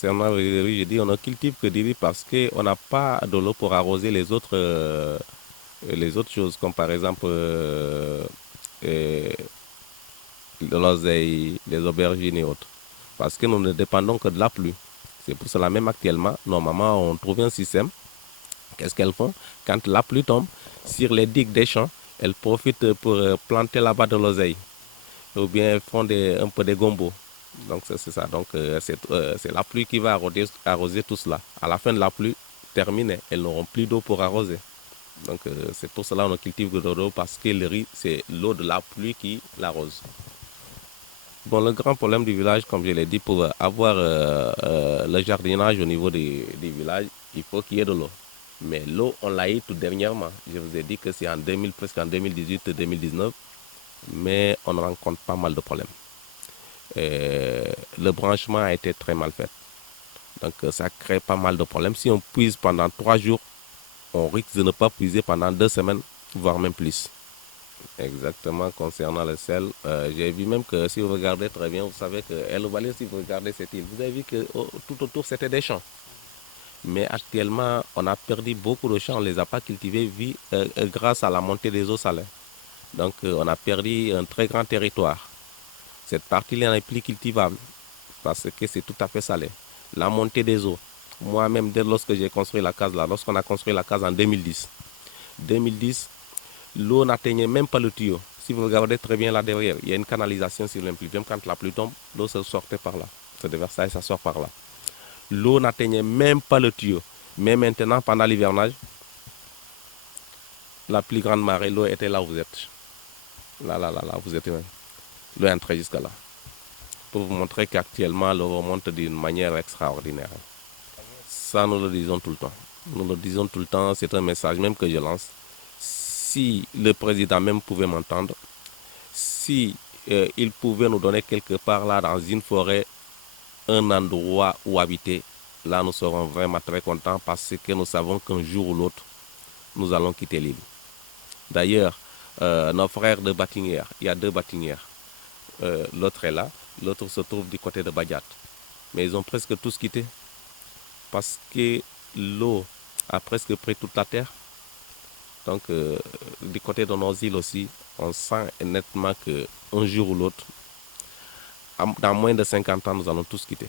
Concernant le riz, je dis on ne cultive que du riz parce qu'on n'a pas de l'eau pour arroser les autres choses, comme par exemple euh, l'oseille, les aubergines et autres. Parce que nous ne dépendons que de la pluie. C'est pour cela même actuellement, normalement, on trouve un système. Qu'est-ce qu'elles font? Quand la pluie tombe sur les digues des champs, elles profitent pour planter là-bas de l'oseille. Ou bien elles font un peu des gombos. Donc c'est ça. Donc c'est la pluie qui va arroser tout cela. À la fin de la pluie terminée, elles n'auront plus d'eau pour arroser. Donc c'est pour cela qu'on cultive de l'eau parce que le riz, c'est l'eau de la pluie qui l'arrose. Bon, le grand problème du village, comme je l'ai dit, pour avoir le jardinage au niveau du village, il faut qu'il y ait de l'eau. Mais l'eau, on l'a eu tout dernièrement. Je vous ai dit que c'est en 2000, presque en 2018-2019, mais on rencontre pas mal de problèmes. Le branchement a été très mal fait. Donc ça crée pas mal de problèmes. Si on puise pendant 3 jours, on risque de ne pas puiser pendant 2 semaines, voire même plus. Exactement, concernant le sel, j'ai vu même que si vous regardez très bien, vous savez que El Valley, si vous regardez cette île, vous avez vu que tout autour c'était des champs. Mais actuellement, on a perdu beaucoup de champs, on ne les a pas cultivés grâce à la montée des eaux salées. Donc on a perdu un très grand territoire. Cette partie-là n'est plus cultivable parce que c'est tout à fait salé. La montée des eaux. Moi-même, dès lorsque j'ai construit la case là, lorsqu'on a construit la case en 2010, l'eau n'atteignait même pas le tuyau. Si vous regardez très bien là derrière, il y a une canalisation sur l'impluvium. Quand la pluie tombe, l'eau se sortait par là. C'est de Versailles, ça sort par là. L'eau n'atteignait même pas le tuyau. Mais maintenant, pendant l'hivernage, la plus grande marée, l'eau était là où vous êtes. Là, vous êtes. L'eau est entrée jusqu'à là. Pour vous montrer qu'actuellement, l'eau remonte d'une manière extraordinaire. Ça, nous le disons tout le temps. Nous le disons tout le temps, c'est un message même que je lance. Si le président même pouvait m'entendre, si il pouvait nous donner quelque part là dans une forêt un endroit où habiter, là nous serons vraiment très contents parce que nous savons qu'un jour ou l'autre, nous allons quitter l'île. D'ailleurs, nos frères de Batinière, il y a 2 Batinières. L'autre est là, l'autre se trouve du côté de Badiat. Mais ils ont presque tous quitté parce que l'eau a presque pris toute la terre. Donc, du côté de nos îles aussi, on sent nettement qu'un jour ou l'autre, dans moins de 50 ans, nous allons tous quitter.